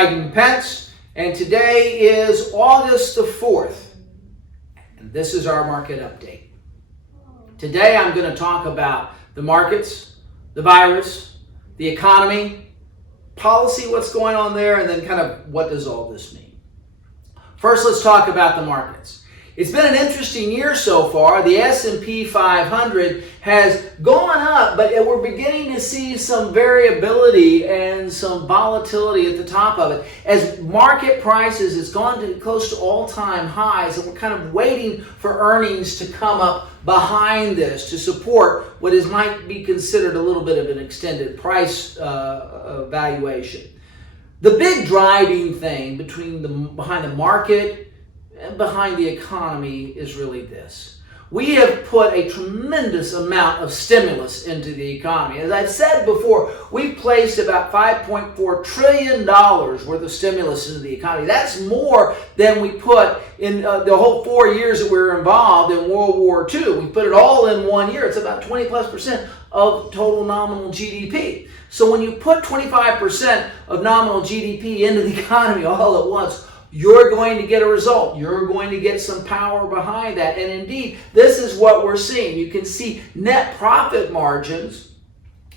Dryden Pence, and today is August the 4th, and this is our market update. Today I'm going to talk about the markets, the virus, the economy, policy, what's going on there, and then kind of what does all this mean. First, let's talk about the markets. It's been an interesting year so far. The S&P 500 has gone up, but we're beginning to see some variability and some volatility at the top of it. As market prices has gone to close to all-time highs, and we're kind of waiting for earnings to come up behind this to support what might be considered a little bit of an extended price valuation. The big driving thing behind the market and behind the economy is really this. We have put a tremendous amount of stimulus into the economy. As I've said before, we've placed about $5.4 trillion worth of stimulus into the economy. That's more than we put in the whole 4 years that we were involved in World War II. We put it all in 1 year. It's about 20+% of total nominal GDP. So when you put 25% of nominal GDP into the economy all at once, you're going to get a result. You're going to get some power behind that. And indeed, this is what we're seeing. You can see net profit margins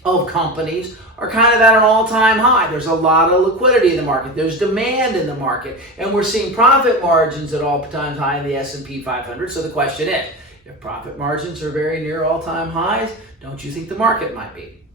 of companies are kind of at an all-time high. There's a lot of liquidity in the market. There's demand in the market. And we're seeing profit margins at all-time high in the S&P 500. So the question is, if profit margins are very near all-time highs, don't you think the market might be?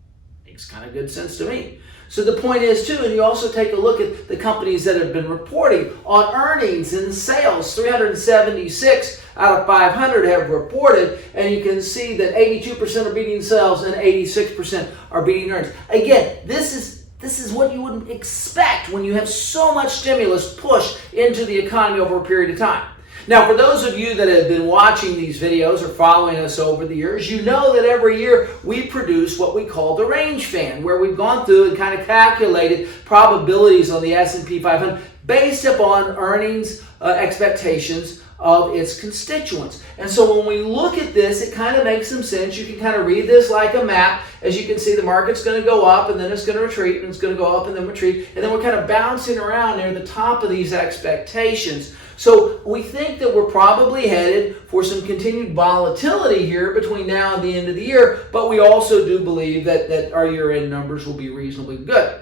Makes kind of good sense to me. So the point is, too, and you also take a look at the companies that have been reporting on earnings and sales. 376 out of 500 have reported, and you can see that 82% are beating sales and 86% are beating earnings. Again, this is what you wouldn't expect when you have so much stimulus pushed into the economy over a period of time. Now, for those of you that have been watching these videos or following us over the years, you know that every year we produce what we call the range fan, where we've gone through and kind of calculated probabilities on the S&P 500 based upon earnings expectations of its constituents. And so when we look at this, it kind of makes some sense. You can kind of read this like a map. As you can see, the market's going to go up, and then it's going to retreat, and it's going to go up and then retreat. And then we're kind of bouncing around near the top of these expectations. So we think that we're probably headed for some continued volatility here between now and the end of the year, but we also do believe that our year-end numbers will be reasonably good.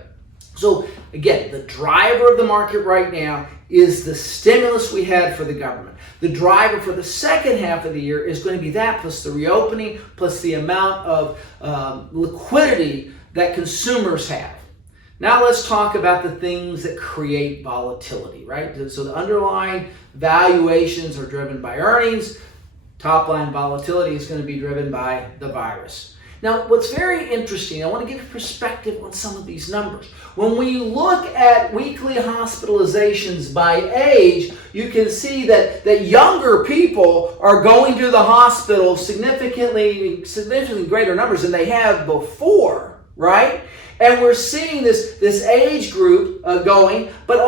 So again, the driver of the market right now is the stimulus we had for the government. The driver for the second half of the year is going to be that, plus the reopening, plus the amount of liquidity that consumers have. Now let's talk about the things that create volatility, right? So the underlying valuations are driven by earnings. Top line volatility is going to be driven by the virus. Now, what's very interesting, I want to give you perspective on some of these numbers. When we look at weekly hospitalizations by age, you can see that younger people are going to the hospital significantly greater numbers than they have before, right? And we're seeing this age group going, but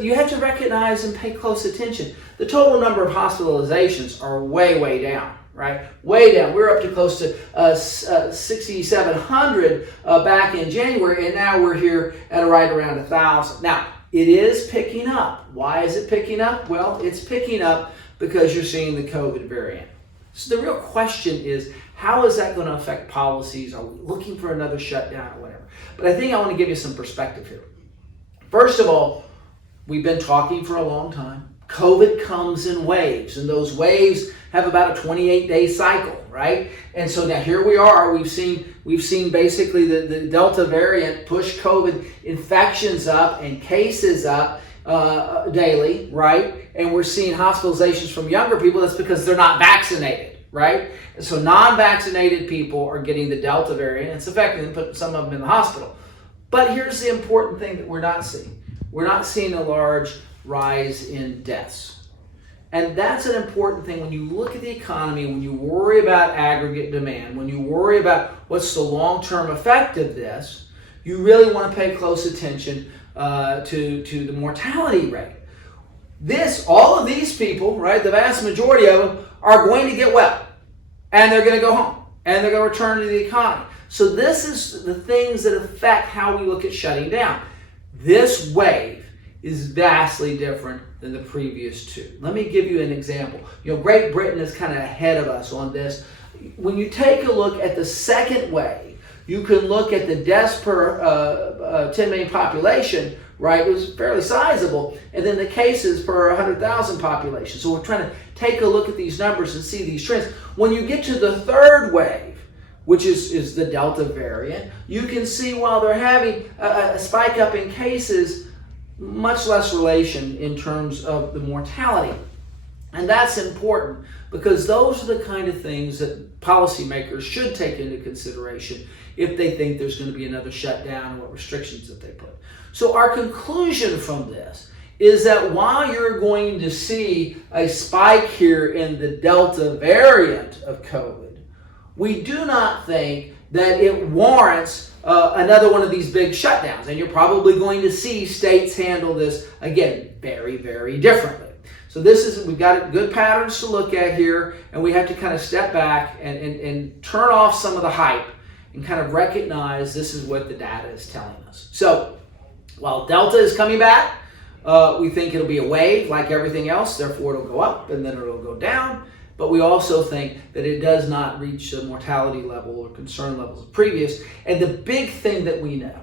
you have to recognize and pay close attention. The total number of hospitalizations are way down, right? Way down. We're up to close to 6,700 back in January, and now we're here at right around 1,000. Now, it is picking up. Why is it picking up? Well, it's picking up because you're seeing the COVID variant. So the real question is, how is that going to affect policies? Are we looking for another shutdown or whatever? But I think I want to give you some perspective here. First of all, we've been talking for a long time. COVID comes in waves, and those waves have about a 28-day cycle, right? And so now here we are. We've seen basically the Delta variant push COVID infections up and cases up daily, right? And we're seeing hospitalizations from younger people. That's because they're not vaccinated, right? And so non-vaccinated people are getting the Delta variant. It's affecting them, putting some of them in the hospital. But here's the important thing that we're not seeing. We're not seeing a large rise in deaths. And that's an important thing when you look at the economy, when you worry about aggregate demand, when you worry about what's the long-term effect of this, you really want to pay close attention to the mortality rate. All of these people, right, the vast majority of them are going to get well, and they're going to go home, and they're going to return to the economy. So this is the things that affect how we look at shutting down. This wave is vastly different than the previous two. Let me give you an example. Great Britain is kind of ahead of us on this. When you take a look at the second wave, you can look at the deaths per 10 million population, right? It was fairly sizable. And then the cases per 100,000 population. So we're trying to take a look at these numbers and see these trends. When you get to the third wave, which is the Delta variant, you can see while they're having a spike up in cases, much less relation in terms of the mortality. And that's important because those are the kind of things that policymakers should take into consideration if they think there's going to be another shutdown and what restrictions that they put. So our conclusion from this is that while you're going to see a spike here in the Delta variant of COVID, we do not think that it warrants another one of these big shutdowns. And you're probably going to see states handle this, again, very, very differently. So we've got good patterns to look at here, and we have to kind of step back and turn off some of the hype and kind of recognize this is what the data is telling us. So while Delta is coming back, we think it'll be a wave like everything else, therefore it'll go up and then it'll go down. But we also think that it does not reach the mortality level or concern levels of previous. And the big thing that we know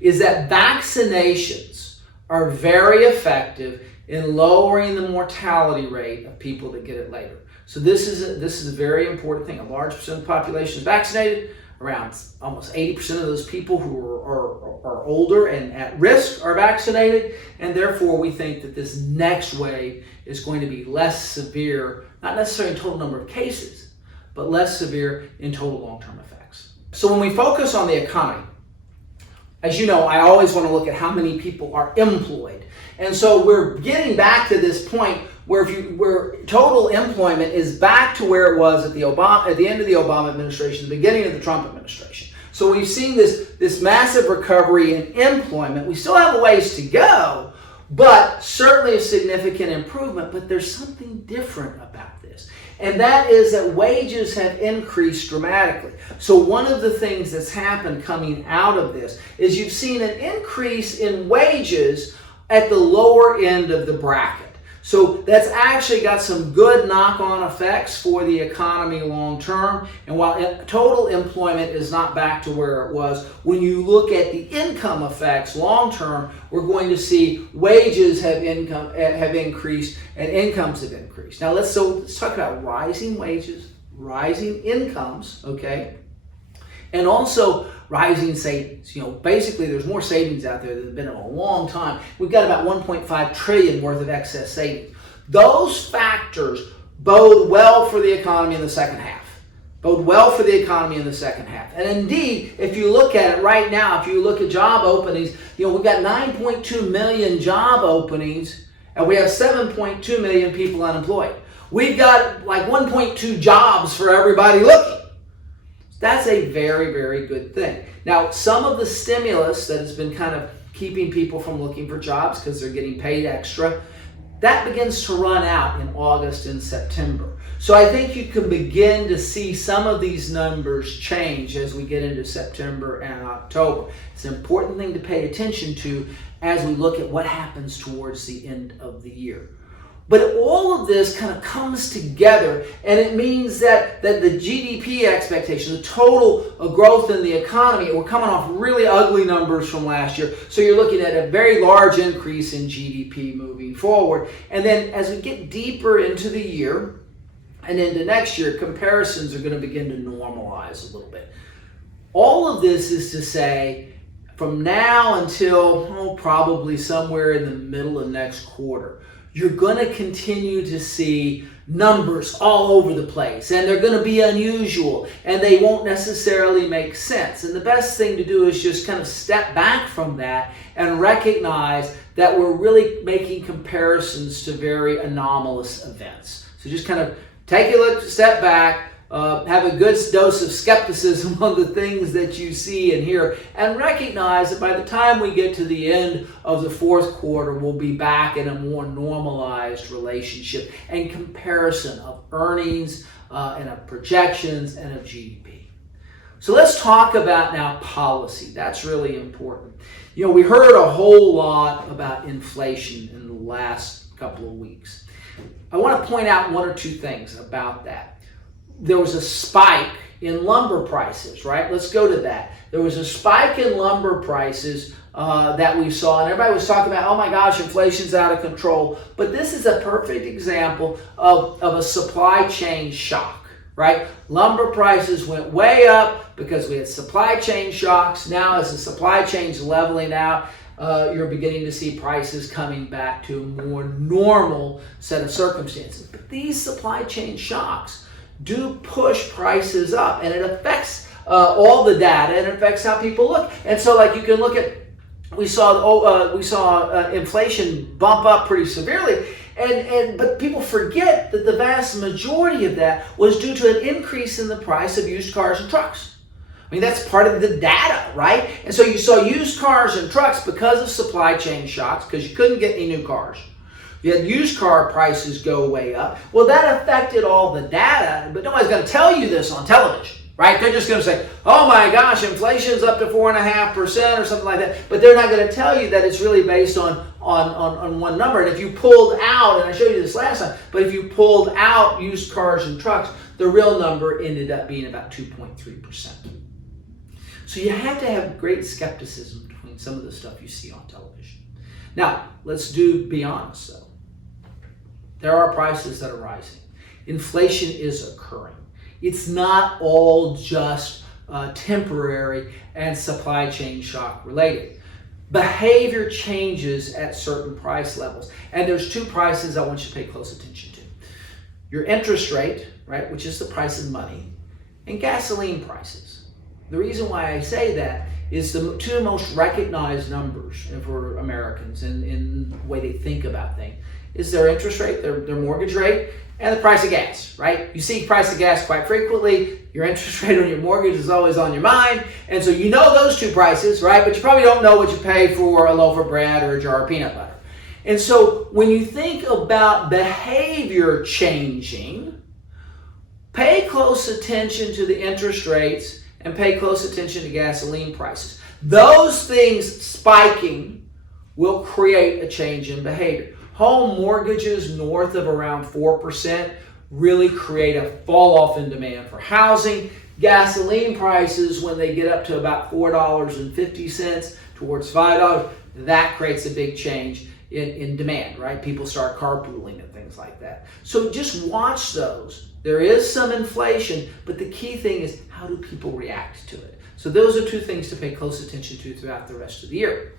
is that vaccinations are very effective in lowering the mortality rate of people that get it later. So this is a very important thing. A large percent of the population is vaccinated. Around almost 80% of those people who are older and at risk are vaccinated, and therefore we think that this next wave is going to be less severe, not necessarily in total number of cases, but less severe in total long-term effects. So when we focus on the economy, as you know, I always want to look at how many people are employed. And so we're getting back to this point where total employment is back to where it was at the end of the Obama administration, the beginning of the Trump administration. So we've seen this massive recovery in employment. We still have a ways to go, but certainly a significant improvement. But there's something different about this, and that is that wages have increased dramatically. So one of the things that's happened coming out of this is you've seen an increase in wages at the lower end of the bracket. So that's actually got some good knock-on effects for the economy long term. And while total employment is not back to where it was, when you look at the income effects long term, we're going to see wages have increased and incomes have increased. Now let's talk about rising wages, rising incomes, okay? And also rising savings. Basically there's more savings out there than there's been in a long time. We've got about 1.5 trillion worth of excess savings. Those factors bode well for the economy in the second half. And indeed, if you look at it right now, if you look at job openings, we've got 9.2 million job openings and we have 7.2 million people unemployed. We've got like 1.2 jobs for everybody looking. That's a very, very good thing. Now, some of the stimulus that has been kind of keeping people from looking for jobs because they're getting paid extra, that begins to run out in August and September. So I think you can begin to see some of these numbers change as we get into September and October. It's an important thing to pay attention to as we look at what happens towards the end of the year. But all of this kind of comes together, and it means that the GDP expectation, the total growth in the economy, we're coming off really ugly numbers from last year. So you're looking at a very large increase in GDP moving forward. And then as we get deeper into the year and into next year, comparisons are going to begin to normalize a little bit. All of this is to say, from now until probably somewhere in the middle of next quarter, you're going to continue to see numbers all over the place, and they're going to be unusual, and they won't necessarily make sense. And the best thing to do is just kind of step back from that and recognize that we're really making comparisons to very anomalous events. So just kind of take a look, step back, have a good dose of skepticism on the things that you see and hear, and recognize that by the time we get to the end of the fourth quarter, we'll be back in a more normalized relationship and comparison of earnings and of projections and of GDP. So let's talk about now policy. That's really important. You know, we heard a whole lot about inflation in the last couple of weeks. I want to point out one or two things about that. There was a spike in lumber prices, right? Let's go to that. There was a spike in lumber prices that we saw, and everybody was talking about, oh my gosh, inflation's out of control. But this is a perfect example of a supply chain shock, right? Lumber prices went way up because we had supply chain shocks. Now, as the supply chain's leveling out, you're beginning to see prices coming back to a more normal set of circumstances. But these supply chain shocks do push prices up, and it affects all the data, and it affects how people look. And so, like, you can look at, we saw inflation bump up pretty severely, but people forget that the vast majority of that was due to an increase in the price of used cars and trucks. I mean, that's part of the data, right? And so you saw used cars and trucks because of supply chain shocks, because you couldn't get any new cars. You had used car prices go way up. Well, that affected all the data, but nobody's going to tell you this on television, right? They're just going to say, oh my gosh, inflation's up to 4.5% or something like that. But they're not going to tell you that it's really based on one number. And if you pulled out, and I showed you this last time, but if you pulled out used cars and trucks, the real number ended up being about 2.3%. So you have to have great skepticism between some of the stuff you see on television. Now, let's be honest though. There are prices that are rising. Inflation is occurring. It's not all just temporary and supply chain shock related. Behavior changes at certain price levels. And there's two prices I want you to pay close attention to. Your interest rate, right, which is the price of money, and gasoline prices. The reason why I say that is the two most recognized numbers for Americans in the way they think about things is their interest rate, their mortgage rate, and the price of gas, right? You see price of gas quite frequently. Your interest rate on your mortgage is always on your mind. And so you know those two prices, right? But you probably don't know what you pay for a loaf of bread or a jar of peanut butter. And so when you think about behavior changing, pay close attention to the interest rates and pay close attention to gasoline prices. Those things spiking will create a change in behavior. Home mortgages north of around 4% really create a fall off in demand for housing. Gasoline prices, when they get up to about $4.50 towards $5, that creates a big change in demand, right? People start carpooling and things like that. So just watch those. There is some inflation, but the key thing is, how do people react to it? So those are two things to pay close attention to throughout the rest of the year.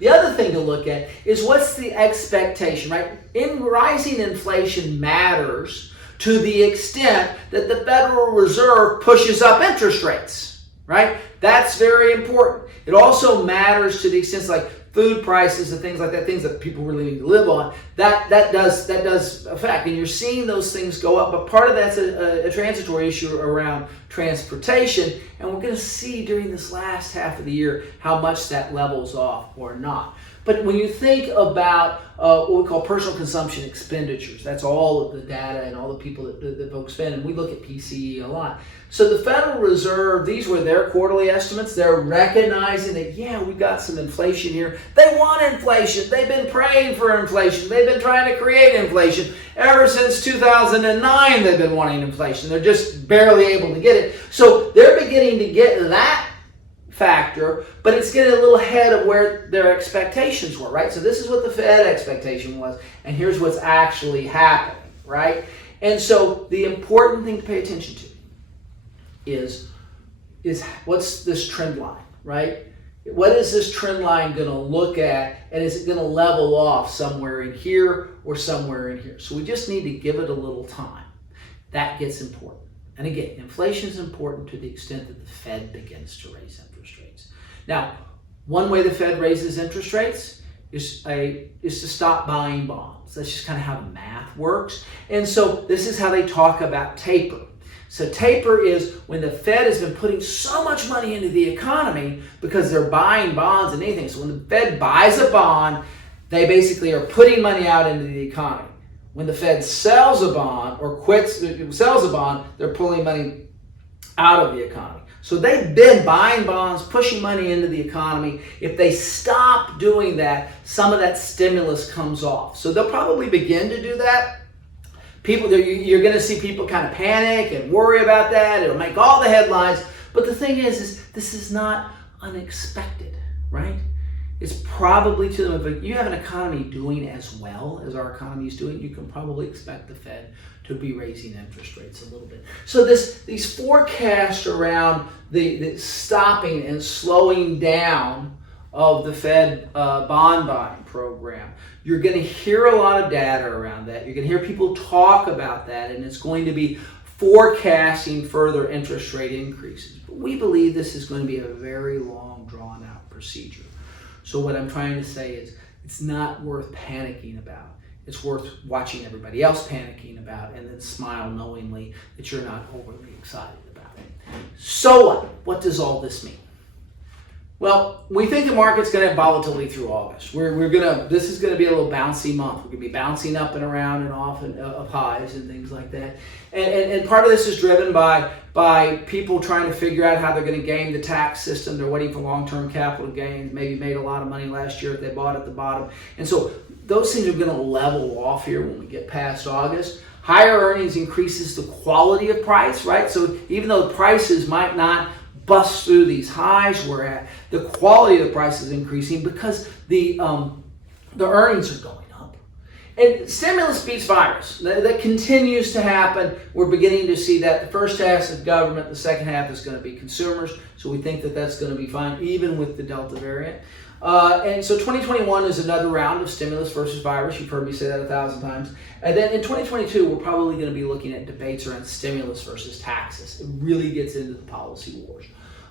The other thing to look at is what's the expectation, right? Rising inflation matters to the extent that the Federal Reserve pushes up interest rates, right? That's very important. It also matters to the extent like food prices and things like that, things that people really need to live on, that does affect. And you're seeing those things go up, but part of that's a transitory issue around transportation, and we're going to see during this last half of the year how much that levels off or not. But when you think about what we call personal consumption expenditures, that's all of the data and all the people that folks spend, and we look at PCE a lot. So the Federal Reserve, these were their quarterly estimates. They're recognizing that, yeah, we've got some inflation here. They want inflation. They've been praying for inflation. They've been trying to create inflation. Ever since 2009, they've been wanting inflation. They're just barely able to get it. So they're beginning to get that factor, but it's getting a little ahead of where their expectations were, right? So this is what the Fed expectation was, and here's what's actually happening, right? And so the important thing to pay attention to is what's this trend line, right? What is this trend line going to look at, and is it going to level off somewhere in here or somewhere in here? So we just need to give it a little time. That gets important. And again, inflation is important to the extent that the Fed begins to raise interest rates. Now, one way the Fed raises interest rates is to stop buying bonds. That's just kind of how the math works. And so this is how they talk about taper. So taper is when the Fed has been putting so much money into the economy because they're buying bonds and anything. So when the Fed buys a bond, they basically are putting money out into the economy. When the Fed sells a bond or sells a bond, they're pulling money out of the economy. So they've been buying bonds, pushing money into the economy. If they stop doing that, some of that stimulus comes off. So they'll probably begin to do that. You're going to see people kind of panic and worry about that. It'll make all the headlines. But the thing is this is not unexpected, right? It's probably to them. If you have an economy doing as well as our economy is doing, you can probably expect the Fed to be raising interest rates a little bit. So these forecasts around the stopping and slowing down of the Fed bond buying program, you're going to hear a lot of data around that. You're going to hear people talk about that, and it's going to be forecasting further interest rate increases. But we believe this is going to be a very long, drawn-out procedure. So what I'm trying to say is it's not worth panicking about. It's worth watching everybody else panicking about and then smile knowingly that you're not overly excited about it. So what does all this mean? Well, we think the market's going to have volatility through August. This is going to be a little bouncy month. We're going to be bouncing up and around and off of highs and things like that. And part of this is driven by people trying to figure out how they're going to game the tax system. They're waiting for long-term capital gains, maybe made a lot of money last year if they bought at the bottom. And so those things are going to level off here when we get past August. Higher earnings increases the quality of price, right? So even though prices might not bust through these highs we're at, the quality of the price is increasing because the earnings are going up. And stimulus beats virus. That continues to happen. We're beginning to see that. The first half is government, the second half is going to be consumers. So we think that that's going to be fine, even with the Delta variant. And so 2021 is another round of stimulus versus virus. You've heard me say that 1,000 times. And then in 2022, we're probably going to be looking at debates around stimulus versus taxes. It really gets into the policy wars.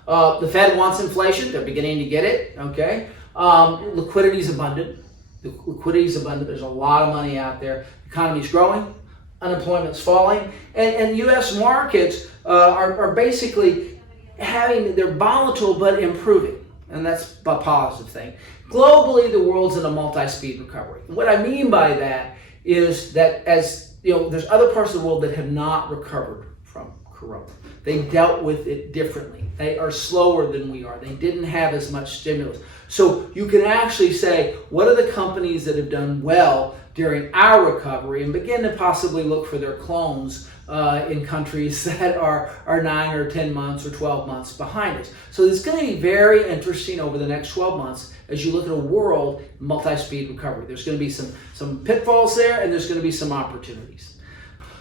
The Fed wants inflation. They're beginning to get it. Okay. Liquidity is abundant. There's a lot of money out there. The economy's growing. Unemployment's falling. And U.S. markets are basically they're volatile but improving. And that's a positive thing. Globally, the world's in a multi-speed recovery. And what I mean by that is that there's other parts of the world that have not recovered from Corona. They dealt with it differently. They are slower than we are. They didn't have as much stimulus. So you can actually say, what are the companies that have done well during our recovery, and begin to possibly look for their clones in countries that are 9 or 10 months or 12 months behind us. So it's going to be very interesting over the next 12 months as you look at a world multi-speed recovery. There's going to be some pitfalls there, and there's going to be some opportunities.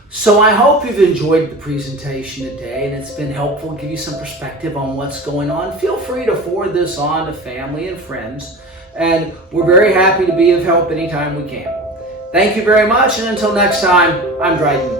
So I hope you've enjoyed the presentation today and it's been helpful to give you some perspective on what's going on. Feel free to forward this on to family and friends, and we're very happy to be of help anytime we can. Thank you very much, and until next time, I'm Dryden.